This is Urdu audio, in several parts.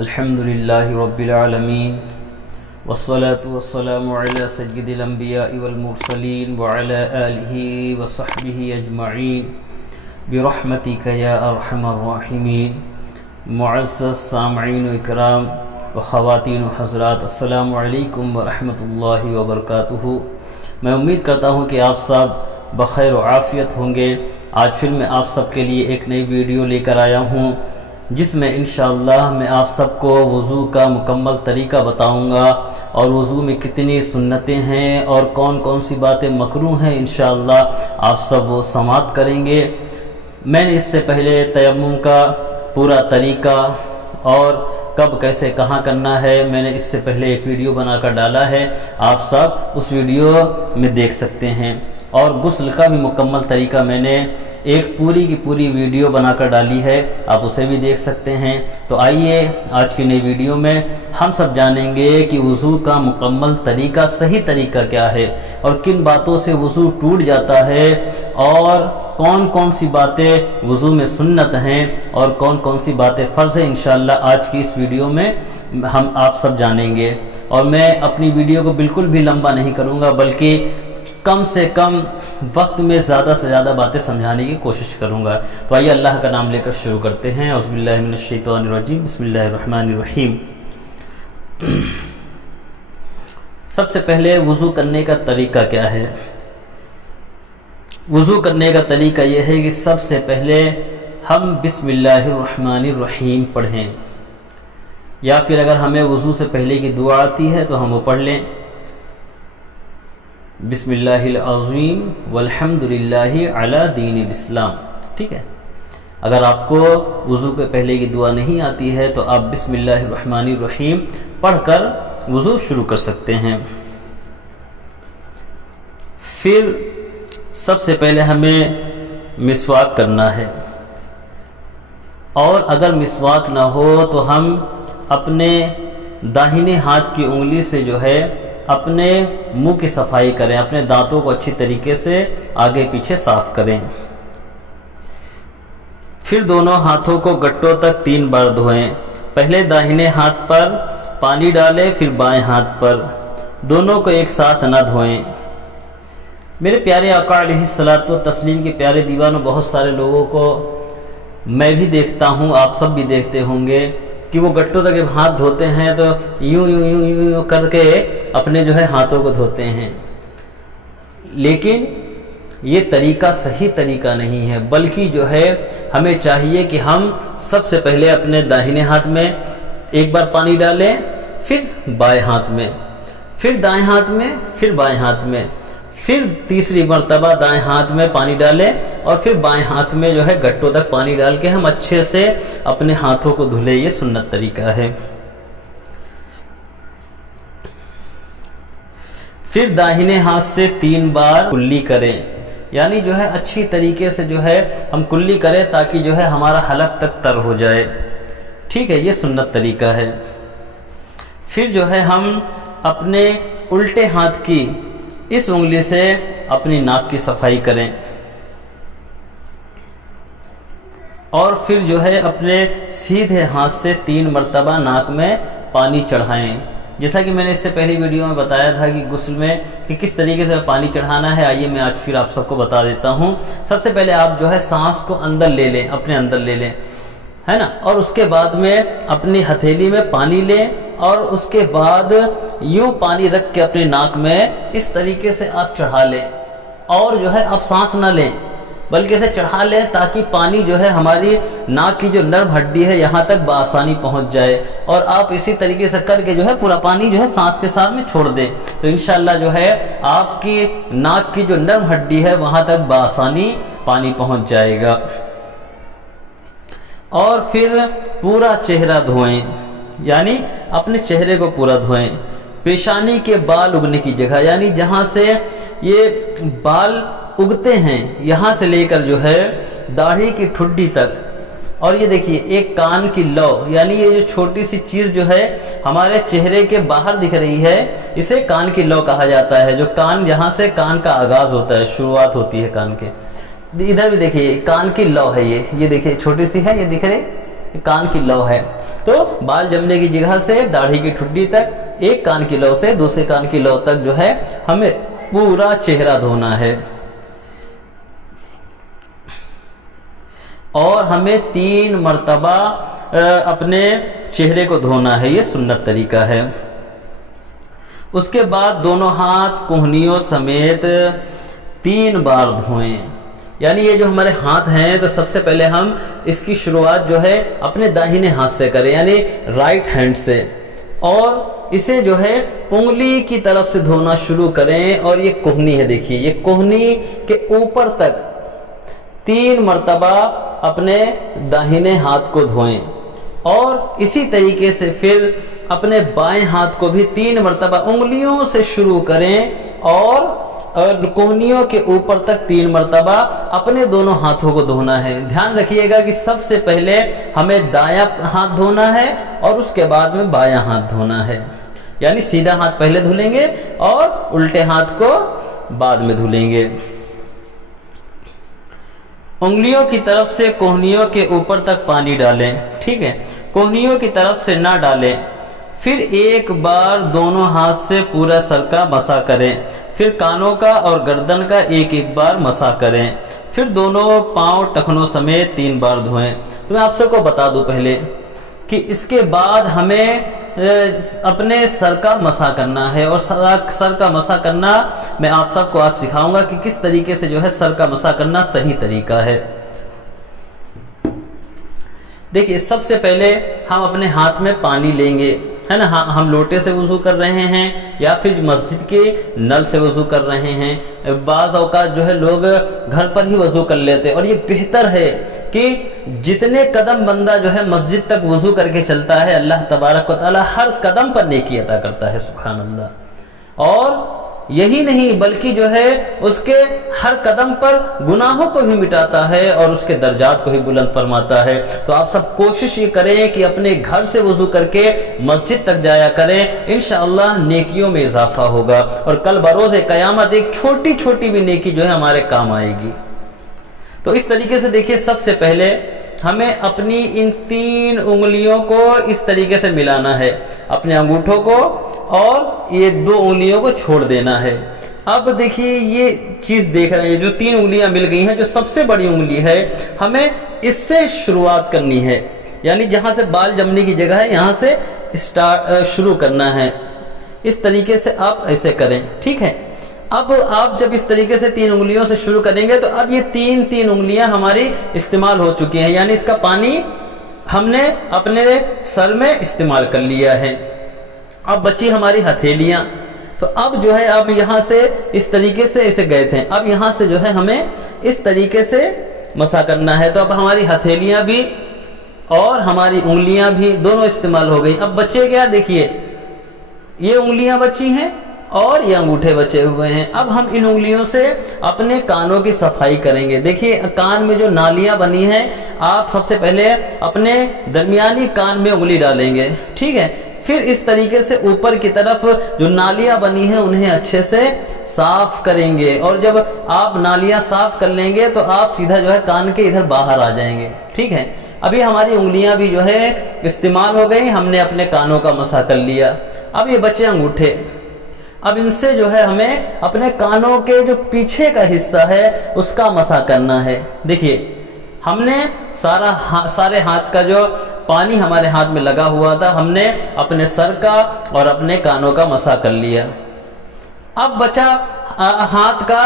الحمدللہ رب العالمین والصلاة والسلام علی سید الانبیاء والمرسلین وعلی آلہ وصحبہ اجمعین برحمتک یا ارحم الراحمین۔ معزز سامعین و اکرام و خواتین و حضرات، السلام علیکم ورحمۃ اللہ وبرکاتہ۔ میں امید کرتا ہوں کہ آپ سب بخیر و عافیت ہوں گے۔ آج پھر میں آپ سب کے لیے ایک نئی ویڈیو لے کر آیا ہوں، جس میں انشاءاللہ میں آپ سب کو وضو کا مکمل طریقہ بتاؤں گا، اور وضو میں کتنی سنتیں ہیں اور کون کون سی باتیں مکروہ ہیں، انشاءاللہ آپ سب وہ سماعت کریں گے۔ میں نے اس سے پہلے تیمم کا پورا طریقہ اور کب کیسے کہاں کرنا ہے، میں نے اس سے پہلے ایک ویڈیو بنا کر ڈالا ہے، آپ سب اس ویڈیو میں دیکھ سکتے ہیں۔ اور غسل کا بھی مکمل طریقہ میں نے ایک پوری کی پوری ویڈیو بنا کر ڈالی ہے، آپ اسے بھی دیکھ سکتے ہیں۔ تو آئیے آج کی نئی ویڈیو میں ہم سب جانیں گے کہ وضو کا مکمل طریقہ، صحیح طریقہ کیا ہے، اور کن باتوں سے وضو ٹوٹ جاتا ہے، اور کون کون سی باتیں وضو میں سنت ہیں اور کون کون سی باتیں فرض ہیں، انشاءاللہ آج کی اس ویڈیو میں ہم آپ سب جانیں گے۔ اور میں اپنی ویڈیو کو بالکل بھی لمبا نہیں کروں گا، بلکہ کم سے کم وقت میں زیادہ سے زیادہ باتیں سمجھانے کی کوشش کروں گا۔ تو آئیے اللہ کا نام لے کر شروع کرتے ہیں۔ اعوذ باللہ من الشیطان الرجیم، بسم اللہ الرحمن الرحیم۔ سب سے پہلے وضو کرنے کا طریقہ کیا ہے؟ وضو کرنے کا طریقہ یہ ہے کہ سب سے پہلے ہم بسم اللہ الرحمن الرحیم پڑھیں، یا پھر اگر ہمیں وضو سے پہلے کی دعا آتی ہے تو ہم وہ پڑھ لیں، بسم اللہ العظیم والحمد للہ علی دین الاسلام، ٹھیک ہے۔ اگر آپ کو وضو کے پہلے کی دعا نہیں آتی ہے تو آپ بسم اللہ الرحمن الرحیم پڑھ کر وضو شروع کر سکتے ہیں۔ پھر سب سے پہلے ہمیں مسواک کرنا ہے، اور اگر مسواک نہ ہو تو ہم اپنے داہنے ہاتھ کی انگلی سے جو ہے اپنے منہ کی صفائی کریں، اپنے دانتوں کو اچھی طریقے سے آگے پیچھے صاف کریں۔ پھر دونوں ہاتھوں کو گٹوں تک 3 بار دھوئیں، پہلے داہنے ہاتھ پر پانی ڈالیں، پھر بائیں ہاتھ پر، دونوں کو ایک ساتھ نہ دھوئیں۔ میرے پیارے آقا علیہ الصلوۃ والتسلیم کے پیارے دیوانوں، بہت سارے لوگوں کو میں بھی دیکھتا ہوں، آپ سب بھی دیکھتے ہوں گے کہ وہ گٹوں تک جب ہاتھ دھوتے ہیں تو یوں یوں یوں یوں کر کے اپنے جو ہے ہاتھوں کو دھوتے ہیں، لیکن یہ طریقہ صحیح طریقہ نہیں ہے، بلکہ جو ہے ہمیں چاہیے کہ ہم سب سے پہلے اپنے داہنے ہاتھ میں ایک بار پانی ڈالیں، پھر بائیں ہاتھ میں، پھر دائیں ہاتھ میں، پھر بائیں ہاتھ میں، پھر تیسری مرتبہ دائیں ہاتھ میں پانی ڈالیں، اور پھر بائیں ہاتھ میں جو ہے گٹوں تک پانی ڈال کے ہم اچھے سے اپنے ہاتھوں کو دھلیں۔ یہ سنت طریقہ ہے۔ پھر داہنے ہاتھ سے 3 بار کلی کریں، یعنی جو ہے اچھی طریقے سے جو ہے ہم کلی کریں تاکہ جو ہے ہمارا حلق تک تر ہو جائے، ٹھیک ہے، یہ سنت طریقہ ہے۔ پھر جو ہے ہم اپنے الٹے ہاتھ کی اس انگلی سے اپنی ناک کی صفائی کریں، اور پھر جو ہے اپنے سیدھے ہاتھ سے 3 مرتبہ ناک میں پانی چڑھائیں۔ جیسا کہ میں نے اس سے پہلی ویڈیو میں بتایا تھا کہ غسل میں کہ کس طریقے سے پانی چڑھانا ہے، آئیے میں آج پھر آپ سب کو بتا دیتا ہوں۔ سب سے پہلے آپ جو ہے سانس کو اندر لے لیں، اپنے اندر لے لیں، ہے نا، اور اس کے بعد میں اپنی ہتھیلی میں پانی لیں، اور اس کے بعد یوں پانی رکھ کے اپنے ناک میں اس طریقے سے آپ چڑھا لیں، اور جو ہے آپ سانس نہ لیں بلکہ اسے چڑھا لیں تاکہ پانی جو ہے ہماری ناک کی جو نرم ہڈی ہے یہاں تک بآسانی پہنچ جائے، اور آپ اسی طریقے سے کر کے جو ہے پورا پانی جو ہے سانس کے ساتھ میں چھوڑ دیں، تو انشاءاللہ جو ہے آپ کی ناک کی جو نرم ہڈی ہے وہاں تک بآسانی پانی پہنچ جائے گا۔ اور پھر پورا چہرہ دھوئیں، یعنی اپنے چہرے کو پورا دھوئیں، پیشانی کے بال اگنے کی جگہ، یعنی جہاں سے یہ بال اگتے ہیں یہاں سے لے کر جو ہے داڑھی کی ٹھڈی تک، اور یہ دیکھیے ایک کان کی لو، یعنی یہ جو چھوٹی سی چیز جو ہے ہمارے چہرے کے باہر دکھ رہی ہے اسے کان کی لو کہا جاتا ہے، جو کان جہاں سے کان کا آغاز ہوتا ہے، شروعات ہوتی ہے کان کے۔ ادھر بھی دیکھیے کان کی لو ہے، یہ دیکھیے چھوٹی سی ہے، یہ دکھ رہی، کان کی لو ہے، تو بال جمنے کی جگہ سے داڑھی کی ٹھڈی تک، ایک کان کی لو سے دوسرے کان کی لو تک جو ہے ہمیں پورا چہرہ دھونا ہے، اور ہمیں 3 مرتبہ اپنے چہرے کو دھونا ہے، یہ سنت طریقہ ہے۔ اس کے بعد دونوں ہاتھ کہنیوں سمیت 3 بار دھوئیں، یعنی یہ جو ہمارے ہاتھ ہیں تو سب سے پہلے ہم اس کی شروعات جو ہے اپنے داہنے ہاتھ سے کریں، یعنی رائٹ ہینڈ سے، اور اسے جو ہے انگلی کی طرف سے دھونا شروع کریں، اور یہ کہنی ہے، دیکھیے یہ کہنی کے اوپر تک 3 مرتبہ اپنے داہنے ہاتھ کو دھوئیں، اور اسی طریقے سے پھر اپنے بائیں ہاتھ کو بھی 3 مرتبہ انگلیوں سے شروع کریں، اور کہنیوں کے اوپر تک 3 مرتبہ اپنے دونوں ہاتھوں کو دھونا ہے۔ دھیان رکھیے گا کہ سب سے پہلے ہمیں دایاں ہاتھ دھونا ہے اور اس کے بعد میں بایاں ہاتھ دھونا ہے، یعنی سیدھا ہاتھ پہلے دھلیں گے اور الٹے ہاتھ کو بعد میں دھلیں گے۔ انگلیوں کی طرف سے کہنیوں کے اوپر تک پانی ڈالیں، ٹھیک ہے، کہنیوں کی طرف سے نہ ڈالیں، پھر ایک بار دونوں ہاتھ سے پورا سر کا مسح کریں، پھر کانوں کا اور گردن کا ایک بار مسح کریں، پھر دونوں پاؤں ٹخنوں سمیت 3 بار دھوئیں۔ تو میں آپ سب کو بتا دوں پہلے کہ اس کے بعد ہمیں اپنے سر کا مسح کرنا ہے، اور سر کا مسح کرنا میں آپ سب کو آج سکھاؤں گا کہ کس طریقے سے جو ہے سر کا مسح کرنا صحیح طریقہ ہے۔ دیکھیے سب سے پہلے ہم اپنے ہاتھ میں پانی لیں گے، ہے نا، ہم لوٹے سے وضو کر رہے ہیں یا پھر مسجد کے نل سے وضو کر رہے ہیں، بعض اوقات جو ہے لوگ گھر پر ہی وضو کر لیتے ہیں، اور یہ بہتر ہے کہ جتنے قدم بندہ جو ہے مسجد تک وضو کر کے چلتا ہے، اللہ تبارک و تعالی ہر قدم پر نیکی عطا کرتا ہے، سبحان اللہ، اور یہی نہیں بلکہ جو ہے اس کے ہر قدم پر گناہوں کو بھی مٹاتا ہے اور اس کے درجات کو بھی بلند فرماتا ہے۔ تو آپ سب کوشش یہ کریں کہ اپنے گھر سے وضو کر کے مسجد تک جایا کریں، انشاءاللہ نیکیوں میں اضافہ ہوگا، اور کل بروز قیامت ایک چھوٹی چھوٹی بھی نیکی جو ہے ہمارے کام آئے گی۔ تو اس طریقے سے دیکھیے سب سے پہلے ہمیں اپنی ان 3 انگلیوں کو اس طریقے سے ملانا ہے، اپنے انگوٹھوں کو اور یہ 2 انگلیوں کو چھوڑ دینا ہے۔ اب دیکھیے یہ چیز دیکھ رہے ہیں، جو 3 انگلیاں مل گئی ہیں، جو سب سے بڑی انگلی ہے ہمیں اس سے شروعات کرنی ہے، یعنی جہاں سے بال جمنے کی جگہ ہے یہاں سے شروع کرنا ہے۔ اس طریقے سے آپ ایسے کریں، ٹھیک ہے۔ اب آپ جب اس طریقے سے 3 انگلیوں سے شروع کریں گے تو اب یہ 3 انگلیاں ہماری استعمال ہو چکی ہیں، یعنی اس کا پانی ہم نے اپنے سر میں استعمال کر لیا ہے۔ اب بچی ہماری ہتھیلیاں، تو اب جو ہے اب یہاں سے اس طریقے سے اسے گئے تھے، اب یہاں سے جو ہے ہمیں اس طریقے سے مسح کرنا ہے۔ تو اب ہماری ہتھیلیاں بھی اور ہماری انگلیاں بھی دونوں استعمال ہو گئی۔ اب بچے کیا، دیکھیے یہ انگلیاں بچی ہیں اور یہ انگوٹھے بچے ہوئے ہیں۔ اب ہم ان انگلیوں سے اپنے کانوں کی صفائی کریں گے۔ دیکھیے کان میں جو نالیاں بنی ہیں، آپ سب سے پہلے اپنے درمیانی کان میں انگلی ڈالیں گے، ٹھیک ہے، پھر اس طریقے سے اوپر کی طرف جو نالیاں بنی ہیں انہیں اچھے سے صاف کریں گے، اور جب آپ نالیاں صاف کر لیں گے تو آپ سیدھا جو ہے کان کے ادھر باہر آ جائیں گے، ٹھیک ہے۔ ابھی ہماری انگلیاں بھی جو ہے استعمال ہو گئی، ہم نے اپنے کانوں کا مسح کر لیا۔ اب یہ بچے انگوٹھے، اب ان سے جو ہے ہمیں اپنے کانوں کے جو پیچھے کا حصہ ہے اس کا مسح کرنا ہے۔ دیکھیے ہم نے سارے ہاتھ کا جو پانی ہمارے ہاتھ میں لگا ہوا تھا ہم نے اپنے سر کا اور اپنے کانوں کا مسح کر لیا۔ اب بچا ہاتھ کا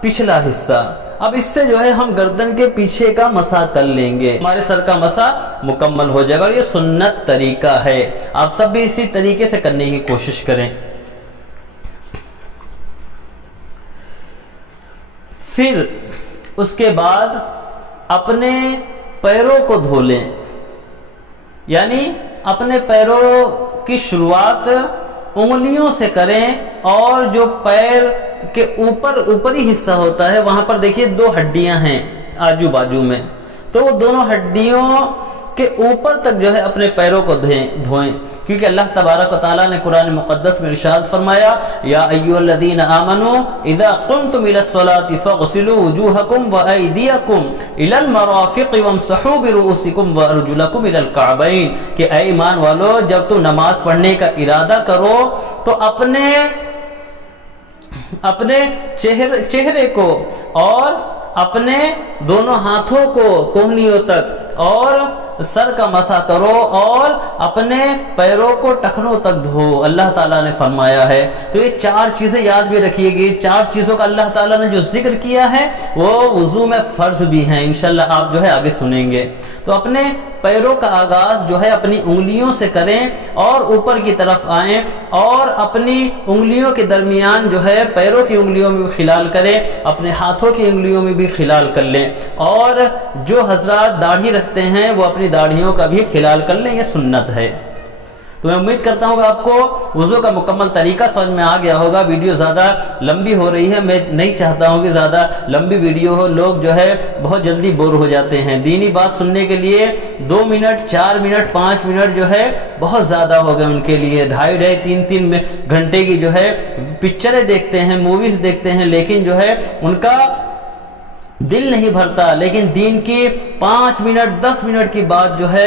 پچھلا حصہ، اب اس سے جو ہے ہم گردن کے پیچھے کا مسح کر لیں گے، ہمارے سر کا مسح مکمل ہو جائے گا، اور یہ سنت طریقہ ہے، آپ سب بھی اسی طریقے سے کرنے کی کوشش کریں۔ پھر اس کے بعد اپنے پیروں کو دھو لیں، یعنی اپنے پیروں کی شروعات انگلیوں سے کریں، اور جو پیر کے اوپری حصہ ہوتا ہے وہاں پر دیکھیے 2 ہڈیاں ہیں آجو باجو میں، تو وہ دونوں ہڈیوں کے اوپر تک جو ہے اپنے پیروں کو دھوئیں، کیونکہ اللہ تبارک و تعالیٰ نے قرآن مقدس میں ارشاد فرمایا یا ایھا الذین آمنوا اذا قمتم الى الصلاة فاغسلوا وجوہکم وایدیکم الى المرافق وامسحوا برؤوسکم وارجلکم الى الکعبین، کہ اے ایمان والو جب تم نماز پڑھنے کا ارادہ کرو تو اپنے چہرے کو اور اپنے دونوں ہاتھوں کو کوہنیوں تک اور سر کا مسح کرو اور اپنے پیروں کو ٹخنوں تک دھو، اللہ تعالیٰ نے فرمایا ہے۔ تو یہ چار چیزیں یاد بھی رکھیے گی، چار چیزوں کا اللہ تعالیٰ نے جو ذکر کیا ہے وہ وضو میں فرض بھی ہیں، انشاءاللہ آپ جو ہے آگے سنیں گے۔ تو اپنے پیروں کا آغاز جو ہے اپنی انگلیوں سے کریں اور اوپر کی طرف آئیں اور اپنی انگلیوں کے درمیان جو ہے پیروں کی انگلیوں میں بھی خلال کریں، اپنے ہاتھوں کی انگلیوں میں بھی خلال کر لیں، اور جو حضرات داڑھی رکھتے ہیں وہ اپنی داڑھیوں کا بھی خلال کر لیں، یہ سنت ہے۔ تو میں امید کرتا ہوں کہ آپ کو وضو کا مکمل طریقہ سمجھ میں آ گیا ہوگا۔ ویڈیو زیادہ لمبی ہو رہی ہے، میں نہیں چاہتا ہوں کہ زیادہ لمبی ویڈیو ہو، لوگ جو ہے بہت جلدی بور ہو جاتے ہیں۔ دینی بات سننے کے لیے 2 منٹ 4 منٹ 5 منٹ جو ہے بہت زیادہ ہو گئے ان کے لیے، 2.5 3 گھنٹے کی جو ہے پکچریں دیکھتے ہیں، موویز دیکھتے ہیں، لیکن جو ہے ان کا دل نہیں بھرتا۔ لیکن دین کی 5 منٹ 10 منٹ کی بات جو ہے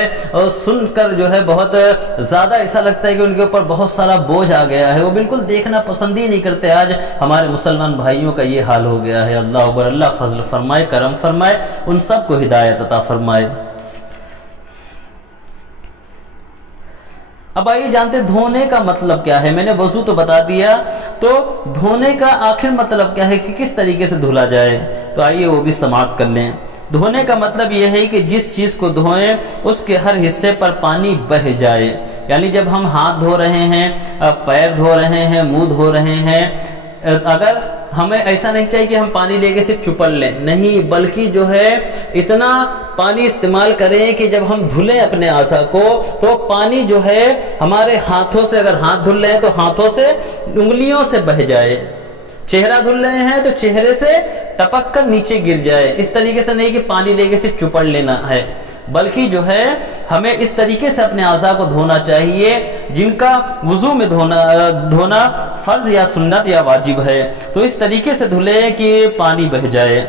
سن کر جو ہے بہت زیادہ ایسا لگتا ہے کہ ان کے اوپر بہت سارا بوجھ آ گیا ہے، وہ بالکل دیکھنا پسند ہی نہیں کرتے۔ آج ہمارے مسلمان بھائیوں کا یہ حال ہو گیا ہے۔ اللہ اکبر، اللہ فضل فرمائے، کرم فرمائے، ان سب کو ہدایت عطا فرمائے۔ اب آئیے جانتے دھونے کا مطلب کیا ہے۔ میں نے وضو تو بتا دیا، تو دھونے کا آخر مطلب کیا ہے کہ کس طریقے سے دھولا جائے، تو آئیے وہ بھی سماعت کر لیں۔ دھونے کا مطلب یہ ہے کہ جس چیز کو دھوئیں اس کے ہر حصے پر پانی بہہ جائے، یعنی جب ہم ہاتھ دھو رہے ہیں، پیر دھو رہے ہیں، منہ دھو رہے ہیں، اگر ہمیں ایسا نہیں چاہیے کہ ہم پانی لے کے صرف چپڑ لیں، نہیں، بلکہ جو ہے اتنا پانی استعمال کریں کہ جب ہم دھلیں اپنے اعضاء کو تو پانی جو ہے ہمارے ہاتھوں سے، اگر ہاتھ دھل رہے ہیں تو ہاتھوں سے انگلیوں سے بہہ جائے، چہرہ دھل رہے ہیں تو چہرے سے ٹپک کر نیچے گر جائے۔ اس طریقے سے نہیں کہ پانی لے کے صرف چپڑ لینا ہے، بلکہ جو ہے ہمیں اس طریقے سے اپنے اعضاء کو دھونا چاہیے جن کا وضو میں دھونا فرض یا سنت یا واجب ہے۔ تو اس طریقے سے دھلے کہ پانی بہہ جائے۔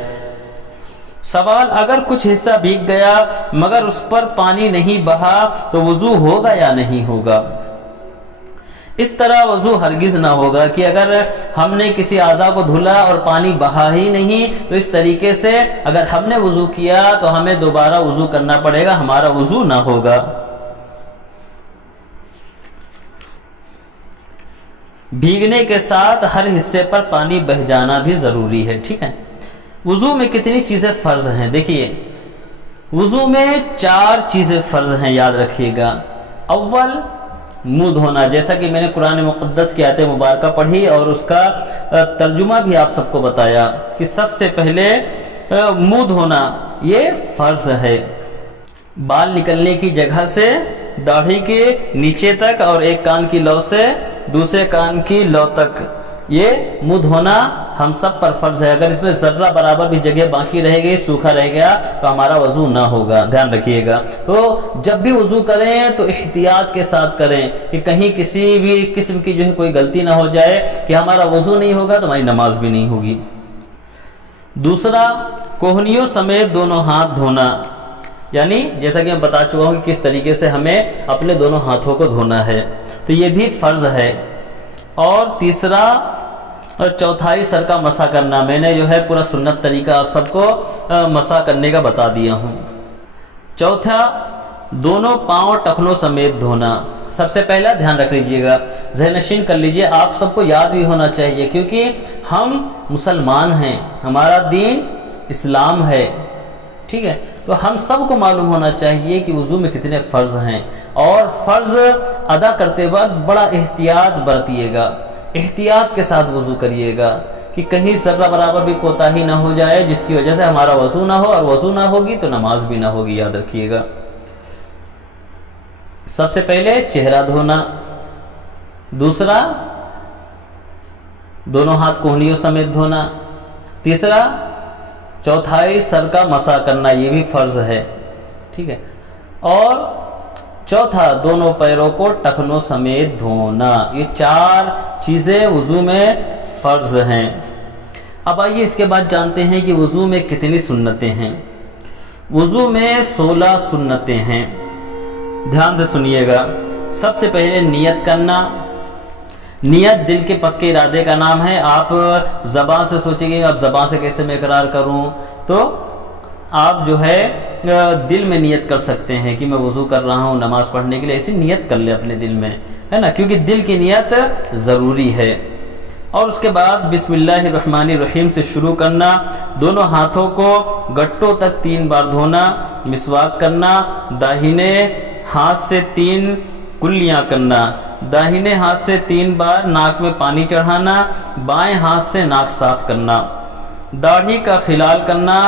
سوال، اگر کچھ حصہ بھیگ گیا مگر اس پر پانی نہیں بہا تو وضو ہوگا یا نہیں ہوگا؟ اس طرح وضو ہرگز نہ ہوگا کہ اگر ہم نے کسی اعضاء کو دھلا اور پانی بہا ہی نہیں، تو اس طریقے سے اگر ہم نے وضو کیا تو ہمیں دوبارہ وضو کرنا پڑے گا، ہمارا وضو نہ ہوگا۔ بھیگنے کے ساتھ ہر حصے پر پانی بہہ جانا بھی ضروری ہے، ٹھیک ہے۔ وضو میں کتنی چیزیں فرض ہیں؟ دیکھیے، وضو میں 4 چیزیں فرض ہیں، یاد رکھیے گا۔ اول، منہ دھونا، جیسا کہ میں نے قرآن مقدس کی آیت مبارکہ پڑھی اور اس کا ترجمہ بھی آپ سب کو بتایا کہ سب سے پہلے منہ دھونا یہ فرض ہے۔ بال نکلنے کی جگہ سے داڑھی کے نیچے تک اور ایک کان کی لو سے دوسرے کان کی لو تک، یہ منہ دھونا ہم سب پر فرض ہے۔ اگر اس میں ذرہ برابر بھی جگہ باقی رہ گئی، سوکھا رہ گیا، تو ہمارا وضو نہ ہوگا، دھیان رکھیے گا۔ تو جب بھی وضو کریں تو احتیاط کے ساتھ کریں کہ کہیں کسی بھی قسم کی جو ہے کوئی غلطی نہ ہو جائے کہ ہمارا وضو نہیں ہوگا تو ہماری نماز بھی نہیں ہوگی۔ دوسرا، کوہنیوں سمیت دونوں ہاتھ دھونا، یعنی جیسا کہ میں بتا چکا ہوں کہ کس طریقے سے ہمیں اپنے دونوں ہاتھوں کو دھونا ہے، تو یہ بھی فرض ہے۔ اور تیسرا اور چوتھائی سر کا مسح کرنا، میں نے جو ہے پورا سنت طریقہ آپ سب کو مسح کرنے کا بتا دیا ہوں۔ چوتھا، دونوں پاؤں ٹخنوں سمیت دھونا۔ سب سے پہلا دھیان رکھ لیجئے گا، ذہن نشین کر لیجئے، آپ سب کو یاد بھی ہونا چاہیے کیونکہ ہم مسلمان ہیں، ہمارا دین اسلام ہے، ٹھیک ہے۔ تو ہم سب کو معلوم ہونا چاہیے کہ وضو میں کتنے فرض ہیں، اور فرض ادا کرتے وقت بڑا احتیاط برتیے گا، احتیاط کے ساتھ وضو کریے گا کہ کہیں ذرہ برابر بھی کوتاہی نہ ہو جائے جس کی وجہ سے ہمارا وضو نہ ہو، اور وضو نہ ہوگی تو نماز بھی نہ ہوگی، یاد رکھیے گا۔ سب سے پہلے چہرہ دھونا، دوسرا دونوں ہاتھ کوہنیوں سمیت دھونا، تیسرا چوتھائی سر کا مسح کرنا، یہ بھی فرض ہے، ٹھیک ہے۔ اور چوتھا دونوں پیروں کو ٹخنوں سمیت دھونا. یہ 4 چیزیں وضو میں فرض ہیں. اب آئیے اس کے بعد جانتے ہیں کہ وضو میں کتنی سنتیں ہیں. وضو میں 16 سنتیں ہیں. دھیان سے سنیے گا. سب سے پہلے نیت کرنا. نیت دل کے پکے ارادے کا نام ہے. آپ زبان سے سوچیں گے اب زبان سے کیسے میں اقرار کروں، تو آپ جو ہے دل میں نیت کر سکتے ہیں کہ میں وضو کر رہا ہوں نماز پڑھنے کے لیے. ایسی نیت کر لیں اپنے دل میں، ہے نا، کیونکہ دل کی نیت ضروری ہے. اور اس کے بعد بسم اللہ الرحمن الرحیم سے شروع کرنا. دونوں ہاتھوں کو گٹوں تک 3 بار دھونا. مسواک کرنا. داہنے ہاتھ سے 3 کلیاں کرنا. داہنے ہاتھ سے 3 بار ناک میں پانی چڑھانا. بائیں ہاتھ سے ناک صاف کرنا. داڑھی کا خلال کرنا.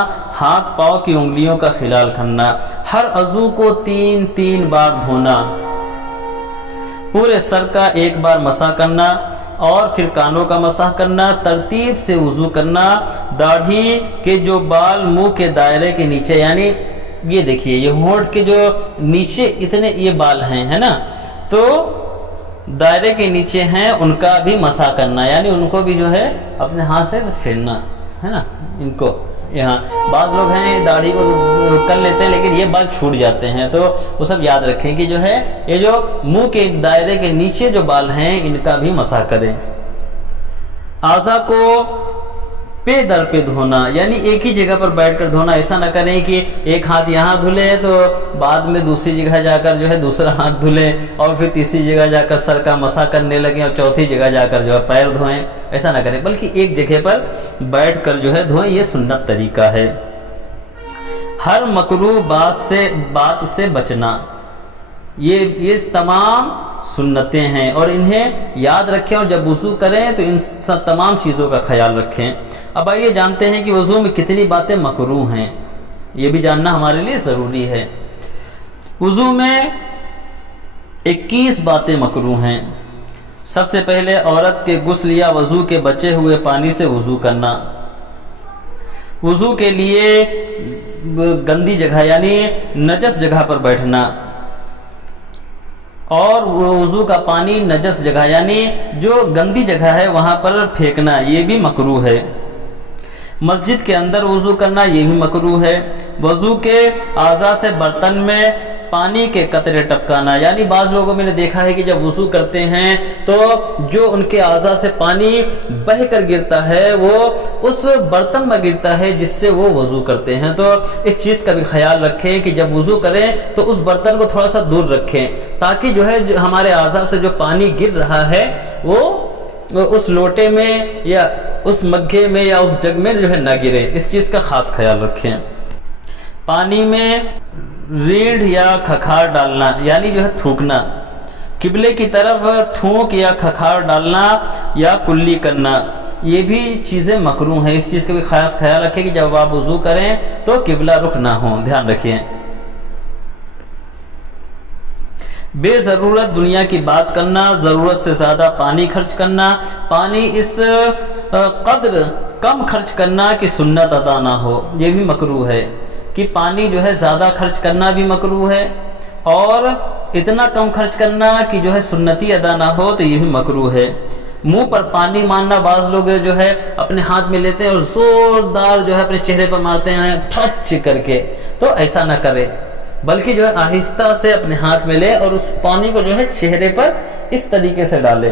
ہاتھ پاؤں کی انگلیوں کا خلال کرنا. ہر عضو کو 3 بار دھونا. پورے سر کا 1 بار مسح کرنا اور پھر کانوں کا مسح کرنا. ترتیب سے وضو کرنا. داڑھی کے جو بال منہ کے دائرے کے نیچے، یعنی یہ دیکھیے یہ ہونٹ کے جو نیچے اتنے یہ بال ہیں، ہے نا، تو دائرے کے نیچے ہیں ان کا بھی مسح کرنا، یعنی ان کو بھی جو ہے اپنے ہاتھ سے پھیرنا، ہے نا. ان کو یہاں بعض لوگ ہیں داڑھی کو کر لیتے ہیں لیکن یہ بال چھوٹ جاتے ہیں، تو وہ سب یاد رکھیں کہ جو ہے یہ جو منہ کے دائرے کے نیچے جو بال ہیں ان کا بھی مسح کریں. اعضاء کو پہ در پہ دھونا، یعنی ایک ہی جگہ پر بیٹھ کر دھونا. ایسا نہ کریں کہ ایک ہاتھ یہاں دھلے تو بعد میں دوسری جگہ جا کر جو ہے دوسرا ہاتھ دھلے اور پھر تیسری جگہ جا کر سر کا مسح کرنے لگیں اور چوتھی جگہ جا کر جو ہے پیر دھوئیں. ایسا نہ کریں بلکہ ایک جگہ پر بیٹھ کر جو ہے دھوئیں. یہ سنت طریقہ ہے. ہر مکروہ بات سے بچنا. یہ تمام سنتیں ہیں اور انہیں یاد رکھیں اور جب وضو کریں تو ان تمام چیزوں کا خیال رکھیں. اب آئیے جانتے ہیں کہ وضو میں کتنی باتیں مکروہ ہیں. یہ بھی جاننا ہمارے لیے ضروری ہے. وضو میں 21 باتیں مکروہ ہیں. سب سے پہلے عورت کے غسل یا وضو کے بچے ہوئے پانی سے وضو کرنا. وضو کے لیے گندی جگہ یعنی نجس جگہ پر بیٹھنا اور وضو کا پانی نجس جگہ یعنی جو گندی جگہ ہے وہاں پر پھینکنا، یہ بھی مکروہ ہے. مسجد کے اندر وضو کرنا یہ بھی مکروہ ہے. وضو کے اعضاء سے برتن میں پانی کے قطرے ٹپکانا، یعنی بعض لوگوں میں نے دیکھا ہے کہ جب وضو کرتے ہیں تو جو ان کے اعضاء سے پانی بہہ کر گرتا ہے وہ اس برتن میں گرتا ہے جس سے وہ وضو کرتے ہیں. تو اس چیز کا بھی خیال رکھیں کہ جب وضو کریں تو اس برتن کو تھوڑا سا دور رکھیں تاکہ جو ہے ہمارے اعضاء سے جو پانی گر رہا ہے وہ اس لوٹے میں یا اس مگھے میں یا اس جگ میں جو ہے نہ گرے. اس چیز کا خاص خیال رکھیں. پانی میں ریڑھ یا کھکھار ڈالنا یعنی جو ہے تھوکنا. قبلے کی طرف تھوک یا کھکھار ڈالنا یا کلی کرنا یہ بھی چیزیں مکروہ ہیں. اس چیز کا بھی خاص خیال رکھیں کہ جب آپ وضو کریں تو قبلہ رخ نہ ہو. دھیان رکھیں. بے ضرورت دنیا کی بات کرنا. ضرورت سے زیادہ پانی خرچ کرنا. پانی اس قدر کم خرچ کرنا کہ سنت ادا نہ ہو یہ بھی مکروہ ہے. کہ پانی جو ہے زیادہ خرچ کرنا بھی مکروہ ہے اور اتنا کم خرچ کرنا کہ جو ہے سنتی ادا نہ ہو تو یہ بھی مکروہ ہے. منہ پر پانی مارنا. بعض لوگ جو ہے اپنے ہاتھ میں لیتے ہیں اور زوردار جو ہے اپنے چہرے پر مارتے ہیں ٹھچ کر کے، تو ایسا نہ کرے بلکہ جو ہے آہستہ سے اپنے ہاتھ میں لے اور اس پانی کو جو ہے چہرے پر اس طریقے سے ڈالے.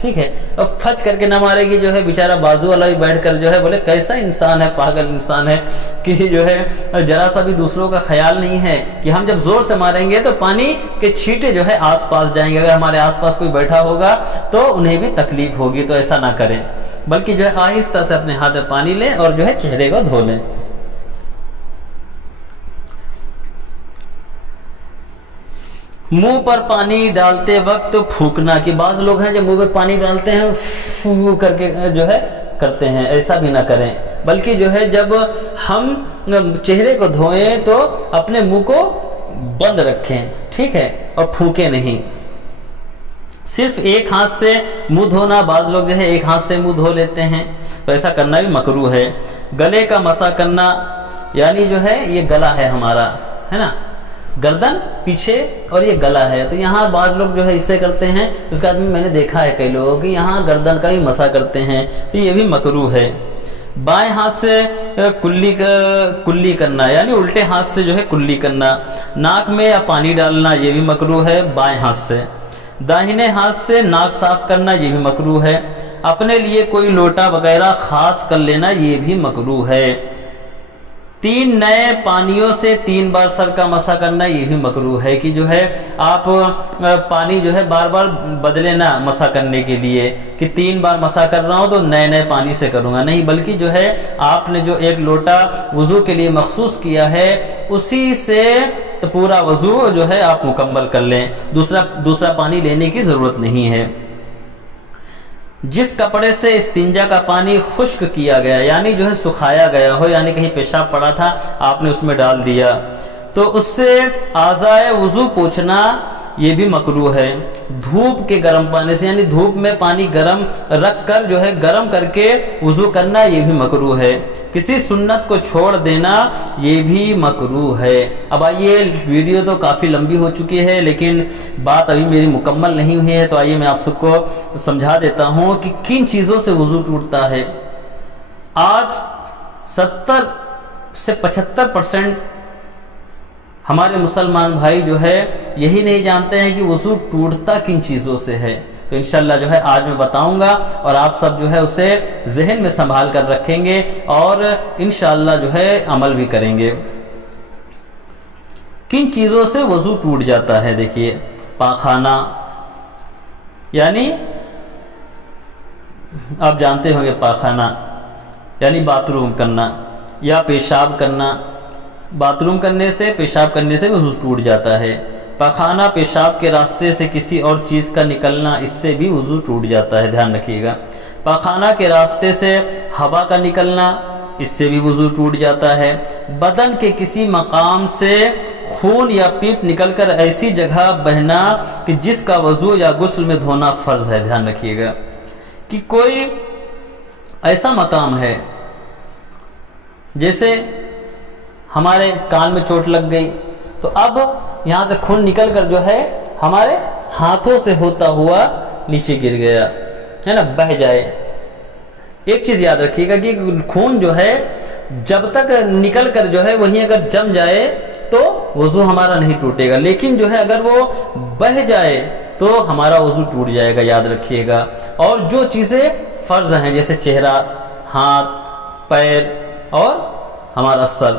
ٹھیک ہے. اب پھچ کر کے نہ مارے گی جو ہے بیچارہ بازو والا بھی بیٹھ کر جو ہے بولے کیسا انسان ہے، پاگل انسان ہے کہ جو ہے ذرا سا بھی دوسروں کا خیال نہیں ہے کہ ہم جب زور سے ماریں گے تو پانی کے چھینٹے جو ہے آس پاس جائیں گے. اگر ہمارے آس پاس کوئی بیٹھا ہوگا تو انہیں بھی تکلیف ہوگی. تو ایسا نہ کریں بلکہ جو ہے آہستہ سے اپنے ہاتھ میں پانی لیں اور جو ہے چہرے کو دھو لیں. منہ پر پانی ڈالتے وقت پھونکنا. کہ بعض لوگ ہیں جو منہ پر پانی ڈالتے ہیں پھو کر کے جو ہے کرتے ہیں. ایسا بھی نہ کریں بلکہ جو ہے جب ہم چہرے کو دھوئیں تو اپنے منہ کو بند رکھیں. ٹھیک ہے. اور پھونکیں نہیں. صرف ایک ہاتھ سے منہ دھونا. بعض لوگ جو ہے ایک ہاتھ سے منہ دھو لیتے ہیں تو ایسا کرنا بھی مکروہ ہے. گلے کا مسح کرنا یعنی جو ہے یہ گلا ہے ہمارا، ہے نا، گردن پیچھے اور یہ گلا ہے، تو یہاں بعض لوگ جو ہے اس سے کرتے ہیں، اس کے بعد میں نے دیکھا ہے کئی لوگوں کی یہاں گردن کا بھی مسا کرتے ہیں، تو یہ بھی مکروہ ہے۔ بائیں ہاتھ سے کلی کرنا، یعنی الٹے ہاتھ سے جو ہے کلی کرنا، ناک میں یا پانی ڈالنا یہ بھی مکروہ ہے بائیں ہاتھ سے۔ داہنے ہاتھ سے ناک صاف کرنا یہ بھی مکروہ ہے۔ اپنے لیے کوئی لوٹا وغیرہ خاص کر لینا یہ بھی مکروہ ہے۔ 3 نئے پانیوں سے 3 بار سر کا مسح کرنا یہ بھی مکروہ ہے، کہ جو ہے آپ پانی جو ہے بار بار بدلے نہ مسح کرنے کے لیے، کہ 3 بار مسح کر رہا ہوں تو نئے پانی سے کروں گا، نہیں، بلکہ جو ہے آپ نے جو ایک لوٹا وضو کے لیے مخصوص کیا ہے اسی سے تو پورا وضو جو ہے آپ مکمل کر لیں، دوسرا پانی لینے کی ضرورت نہیں ہے۔ جس کپڑے سے استنجا کا پانی خشک کیا گیا، یعنی جو ہے سکھایا گیا ہو، یعنی کہیں پیشاب پڑا تھا آپ نے اس میں ڈال دیا، تو اس سے اعضائے وضو پوچھنا یہ بھی مکروہ ہے۔ دھوپ کے گرم پانی سے، یعنی دھوپ میں پانی گرم رکھ کر جو ہے گرم کر کے وضو کرنا یہ بھی مکروہ ہے۔ کسی سنت کو چھوڑ دینا یہ بھی مکروہ ہے۔ اب آئیے، ویڈیو تو کافی لمبی ہو چکی ہے لیکن بات ابھی میری مکمل نہیں ہوئی ہے، تو آئیے میں آپ سب کو سمجھا دیتا ہوں کہ کن چیزوں سے وضو ٹوٹتا ہے۔ آج 70 سے 75% ہمارے مسلمان بھائی جو ہے یہی نہیں جانتے ہیں کہ وضو ٹوٹتا کن چیزوں سے ہے، تو انشاءاللہ جو ہے آج میں بتاؤں گا اور آپ سب جو ہے اسے ذہن میں سنبھال کر رکھیں گے اور انشاءاللہ جو ہے عمل بھی کریں گے۔ کن چیزوں سے وضو ٹوٹ جاتا ہے؟ دیکھیے، پاخانہ، یعنی آپ جانتے ہوں گے پاخانہ یعنی باتھ روم کرنا یا پیشاب کرنا، باتھ روم کرنے سے، پیشاب کرنے سے وضو ٹوٹ جاتا ہے۔ پاخانہ پیشاب کے راستے سے کسی اور چیز کا نکلنا، اس سے بھی وضو ٹوٹ جاتا ہے، دھیان رکھیے گا۔ پاخانہ کے راستے سے ہوا کا نکلنا، اس سے بھی وضو ٹوٹ جاتا ہے۔ بدن کے کسی مقام سے خون یا پیپ نکل کر ایسی جگہ بہنا کہ جس کا وضو یا غسل میں دھونا فرض ہے، دھیان رکھیے گا کہ کوئی ایسا مقام ہے، جیسے ہمارے کان میں چوٹ لگ گئی تو اب یہاں سے خون نکل کر جو ہے ہمارے ہاتھوں سے ہوتا ہوا نیچے گر گیا ہے نا، بہہ جائے۔ ایک چیز یاد رکھیے گا کہ خون جو ہے جب تک نکل کر جو ہے وہیں اگر جم جائے تو وضو ہمارا نہیں ٹوٹے گا، لیکن جو ہے اگر وہ بہہ جائے تو ہمارا وضو ٹوٹ جائے گا، یاد رکھیے گا۔ اور جو چیزیں فرض ہیں جیسے چہرہ، ہاتھ، پیر اور ہمارا سر،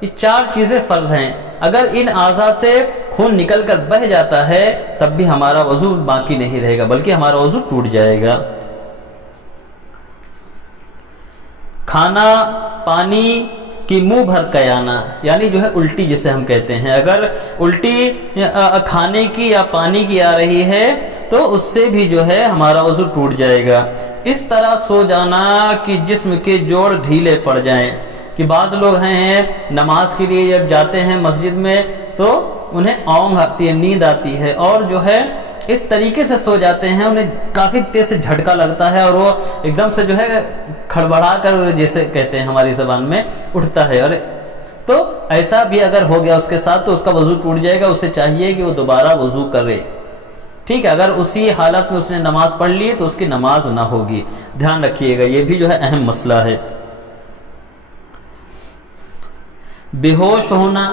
یہ 4 چیزیں فرض ہیں، اگر ان اعضاء سے خون نکل کر بہہ جاتا ہے تب بھی ہمارا وضو باقی نہیں رہے گا بلکہ ہمارا وضو ٹوٹ جائے گا۔ کھانا پانی کی منہ بھر کے آنا، یعنی جو ہے الٹی جسے ہم کہتے ہیں، اگر الٹی کھانے کی یا پانی کی آ رہی ہے تو اس سے بھی جو ہے ہمارا وضو ٹوٹ جائے گا۔ اس طرح سو جانا کہ جسم کے جوڑ ڈھیلے پڑ جائیں، کہ بعض لوگ ہیں نماز کے لیے جب جاتے ہیں مسجد میں تو انہیں اونگ آتی ہے، نیند آتی ہے، اور جو ہے اس طریقے سے سو جاتے ہیں، انہیں کافی تیز سے جھٹکا لگتا ہے اور وہ ایک دم سے جو ہے کھڑبڑا کر، جیسے کہتے ہیں ہماری زبان میں، اٹھتا ہے، اور تو ایسا بھی اگر ہو گیا اس کے ساتھ تو اس کا وضو ٹوٹ جائے گا، اسے چاہیے کہ وہ دوبارہ وضو کرے، ٹھیک ہے۔ اگر اسی حالت میں اس نے نماز پڑھ لی تو اس کی نماز نہ ہوگی، دھیان رکھیے گا، یہ بھی جو ہے اہم مسئلہ ہے۔ بے ہوش ہونا،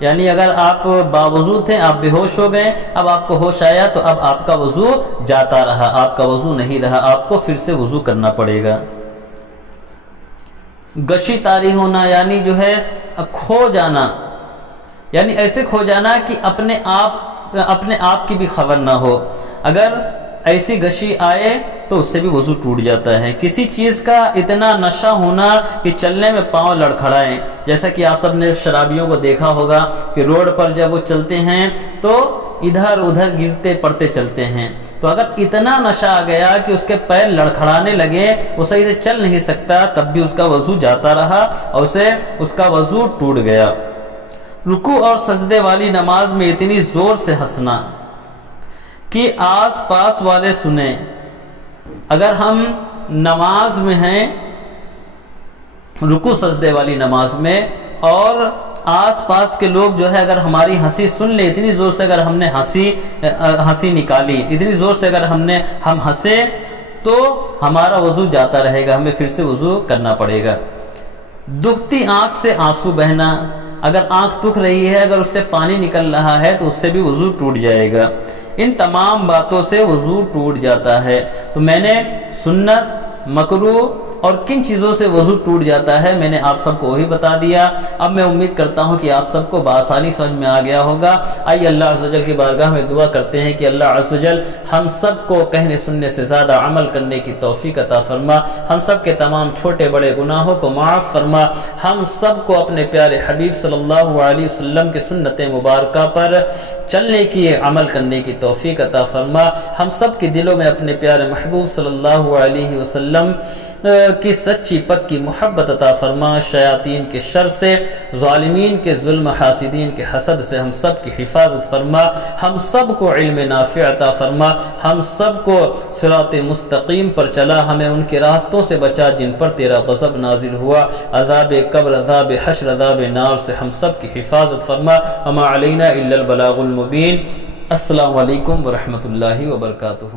یعنی اگر آپ باوضو تھے، آپ بے ہوش ہو گئے، اب آپ کو ہوش آیا تو اب آپ کا وضو جاتا رہا، آپ کا وضو نہیں رہا، آپ کو پھر سے وضو کرنا پڑے گا۔ غشی طاری ہونا، یعنی جو ہے کھو جانا، یعنی ایسے کھو جانا کہ اپنے آپ کی بھی خبر نہ ہو، اگر ایسی غشی آئے تو اس سے بھی وضو ٹوٹ جاتا ہے۔ کسی چیز کا اتنا نشہ ہونا کہ چلنے میں پاؤں لڑکھڑائیں، جیسا کہ آپ سب نے شرابیوں کو دیکھا ہوگا کہ روڈ پر جب وہ چلتے ہیں تو ادھر ادھر گرتے پڑتے چلتے ہیں، تو اگر اتنا نشہ آ گیا کہ اس کے پیر لڑکھڑانے لگے، وہ صحیح سے چل نہیں سکتا، تب بھی اس کا وضو جاتا رہا اور اس کا وضو ٹوٹ گیا۔ رکوع اور سجدے والی نماز میں اتنی زور سے ہنسنا کہ آس پاس والے سنیں۔ اگر ہم نماز میں ہیں، رکوع سجدے والی نماز میں، اور آس پاس کے لوگ جو ہے اگر ہماری ہنسی سن لے، اتنی زور سے اگر ہم نے ہنسی نکالی، اتنی زور سے اگر ہم ہنسے تو ہمارا وضو جاتا رہے گا، ہمیں پھر سے وضو کرنا پڑے گا۔ دکھتی آنکھ سے آنسو بہنا، اگر آنکھ دکھ رہی ہے، اگر اس سے پانی نکل رہا ہے تو اس سے بھی وضو ٹوٹ جائے گا۔ ان تمام باتوں سے وضو ٹوٹ جاتا ہے۔ تو میں نے سنت، مکروہ اور کن چیزوں سے وضو ٹوٹ جاتا ہے میں نے آپ سب کو وہی بتا دیا۔ اب میں امید کرتا ہوں کہ آپ سب کو بآسانی سمجھ میں آ گیا ہوگا۔ آئیے اللہ عز و جل کی بارگاہ میں دعا کرتے ہیں کہ اللہ عز و جل ہم سب کو کہنے سننے سے زیادہ عمل کرنے کی توفیق عطا فرما، ہم سب کے تمام چھوٹے بڑے گناہوں کو معاف فرما، ہم سب کو اپنے پیارے حبیب صلی اللہ علیہ وسلم کے سنت مبارکہ پر چلنے کی، عمل کرنے کی توفیق عطا فرما، ہم سب کے دلوں میں اپنے پیارے محبوب صلی اللہ علیہ وسلم کی سچی پکی محبت عطا فرما، شیاطین کے شر سے، ظالمین کے ظلم، حاسدین کے حسد سے ہم سب کی حفاظت فرما، ہم سب کو علم نافع عطا فرما، ہم سب کو صراط مستقیم پر چلا، ہمیں ان کے راستوں سے بچا جن پر تیرا غضب نازل ہوا، عذاب قبر، عذاب حشر، عذاب نار سے ہم سب کی حفاظت فرما، وما علینا الا البلاغ المبین۔ السلام علیکم ورحمۃ اللہ وبرکاتہ۔